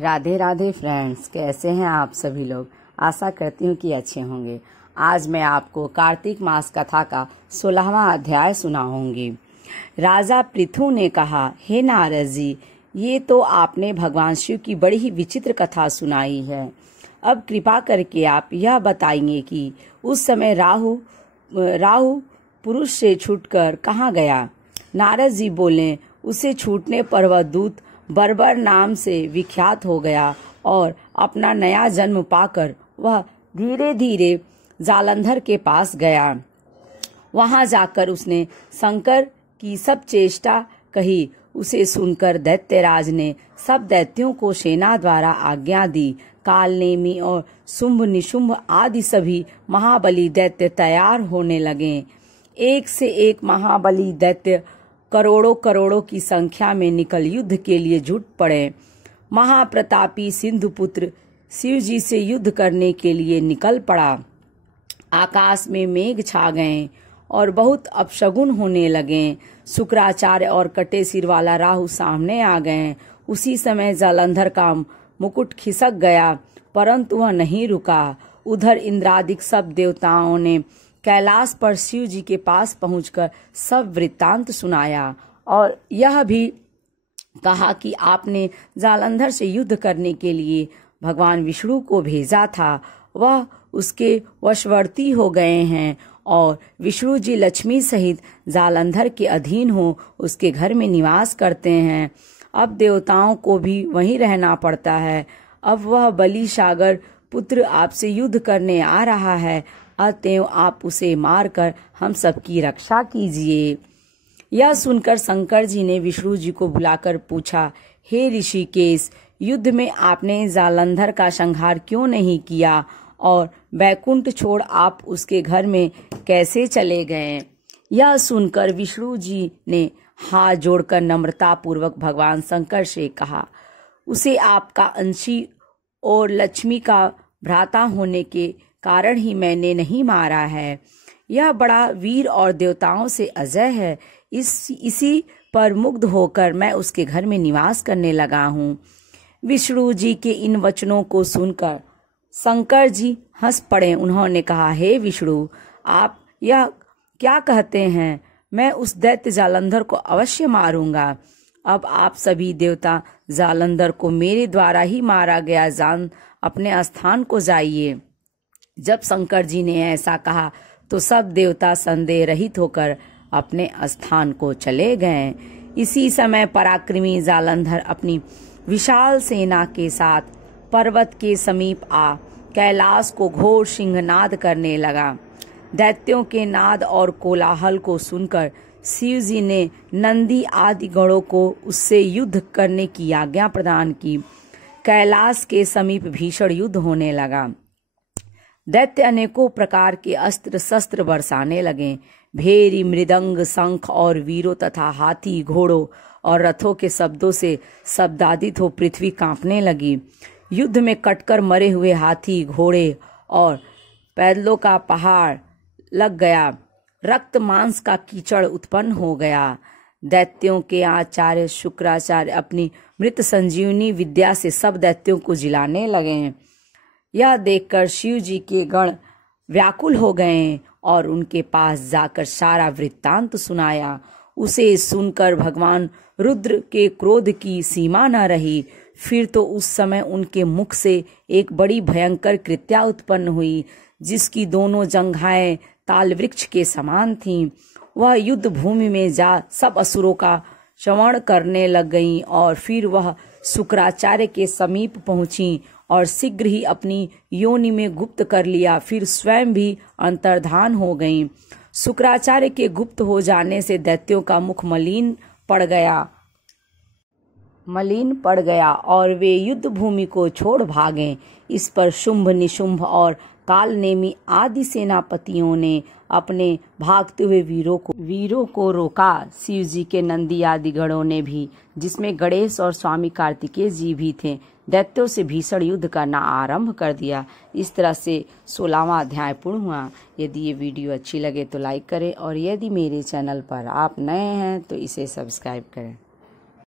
Radhe Radhe friends, कैसे हैं आप सभी लोग। आशा करती हूँ कि अच्छे होंगे। आज मैं आपको कार्तिक मास कथा का 16वां अध्याय सुनाऊंगी। राजा पृथु ने कहा, हे नारद जी, ये तो आपने भगवान शिव की बड़ी ही विचित्र कथा सुनाई है। अब कृपा करके आप यह बताएंगे कि उस समय राहु पुरुष से छूटकर कहाँ गया। नारद जी बोले, उसे छूटने पर वह दूत बर्बर नाम से विख्यात हो गया और अपना नया जन्म पाकर वह धीरे धीरे जालंधर के पास गया। वहां जाकर उसने शंकर की सब चेष्टा कही। उसे सुनकर दैत्यराज ने सब दैत्यों को सेना द्वारा आज्ञा दी। कालनेमी और शुंभ निशुंभ आदि सभी महाबली दैत्य तैयार होने लगे। एक से एक महाबली दैत्य करोड़ों करोड़ों की संख्या में निकल युद्ध के लिए जुट पड़े। महाप्रतापी सिंधुपुत्र शिव जी से युद्ध करने के लिए निकल पड़ा। आकाश में मेघ छा गए और बहुत अपशगुन होने लगे। शुक्राचार्य और कटे सिर वाला राहु सामने आ गए। उसी समय जालंधर का मुकुट खिसक गया, परंतु वह नहीं रुका। उधर इंद्रादिक सब देवताओं ने कैलाश पर शिव जी के पास पहुंचकर सब वृत्तांत सुनाया और यह भी कहा कि आपने जालंधर से युद्ध करने के लिए भगवान विष्णु को भेजा था। वह उसके वशवर्ती हो गए हैं और विष्णु जी लक्ष्मी सहित जालंधर के अधीन हो उसके घर में निवास करते हैं। अब देवताओं को भी वहीं रहना पड़ता है। अब वह बलि सागर पुत्र आपसे युद्ध करने आ रहा है, अतएव आप उसे मारकर हम सबकी रक्षा कीजिए। यह सुनकर शंकर जी ने विष्णु जी को बुलाकर पूछा, हे ऋषिकेश, युद्ध में आपने जालंधर का संहार क्यों नहीं किया और बैकुंठ छोड़ आप उसके घर में कैसे चले गए। यह सुनकर विष्णु जी ने हाथ जोड़कर नम्रता पूर्वक भगवान शंकर से कहा, उसे आपका अंशी और लक्ष्मी का भ्राता होने के कारण ही मैंने नहीं मारा है। यह बड़ा वीर और देवताओं से अजय है। इसी पर मुग्ध होकर मैं उसके घर में निवास करने लगा हूँ। विष्णु जी के इन वचनों को सुनकर शंकर जी हंस पड़े। उन्होंने कहा, हे विष्णु, आप यह क्या कहते हैं। मैं उस दैत्य जालंधर को अवश्य मारूंगा। अब आप सभी देवता जालंधर को मेरे द्वारा ही मारा गया जान अपने स्थान को जाइए। जब शंकर जी ने ऐसा कहा तो सब देवता संदेह रहित होकर अपने स्थान को चले गए। इसी समय पराक्रमी जालंधर अपनी विशाल सेना के साथ पर्वत के समीप आ कैलाश को घोर सिंहनाद करने लगा। दैत्यों के नाद और कोलाहल को सुनकर शिव जी ने नंदी आदि गणों को उससे युद्ध करने की आज्ञा प्रदान की। कैलाश के समीप भीषण युद्ध होने लगा। दैत्य अनेकों प्रकार के अस्त्र शस्त्र बरसाने लगे। भेरी, मृदंग, शंख और वीरों तथा हाथी, घोड़ों और रथों के शब्दों से शब्दादित हो पृथ्वी कांपने लगी। युद्ध में कटकर मरे हुए हाथी, घोड़े और पैदलों का पहाड़ लग गया। रक्त मांस का कीचड़ उत्पन्न हो गया। दैत्यों के आचार्य शुक्राचार्य अपनी मृत संजीवनी विद्या से सब दैत्यों को जिलाने लगे। यह देखकर शिव जी के गण व्याकुल हो गए और उनके पास जाकर सारा वृत्तांत सुनाया। उसे सुनकर भगवान रुद्र के क्रोध की सीमा न रही। फिर तो उस समय उनके मुख से एक बड़ी भयंकर कृत्या उत्पन्न हुई, जिसकी दोनों जंघाएं ताल वृक्ष के समान थीं। वह युद्ध भूमि में जा सब असुरों का श्रवण करने लग गईं और फिर वह शुक्राचार्य के समीप पहुंची और शीघ्र ही अपनी योनि में गुप्त कर लिया। फिर स्वयं भी अंतर्धान हो गईं। शुक्राचार्य के गुप्त हो जाने से दैत्यों का मुख मलिन पड़ गया और वे युद्ध भूमि को छोड़ भागे। इस पर शुंभ निशुंभ और कालनेमी आदि सेनापतियों ने अपने भागते हुए वीरों को रोका। शिव जी के नंदी आदि गणों ने भी, जिसमें गणेश और स्वामी कार्तिकेय जी भी थे, दैत्यों से भीषण युद्ध करना आरंभ कर दिया। इस तरह से 16वां अध्याय पूर्ण हुआ। यदि ये वीडियो अच्छी लगे तो लाइक करें और यदि मेरे चैनल पर आप नए हैं तो इसे सब्सक्राइब करें।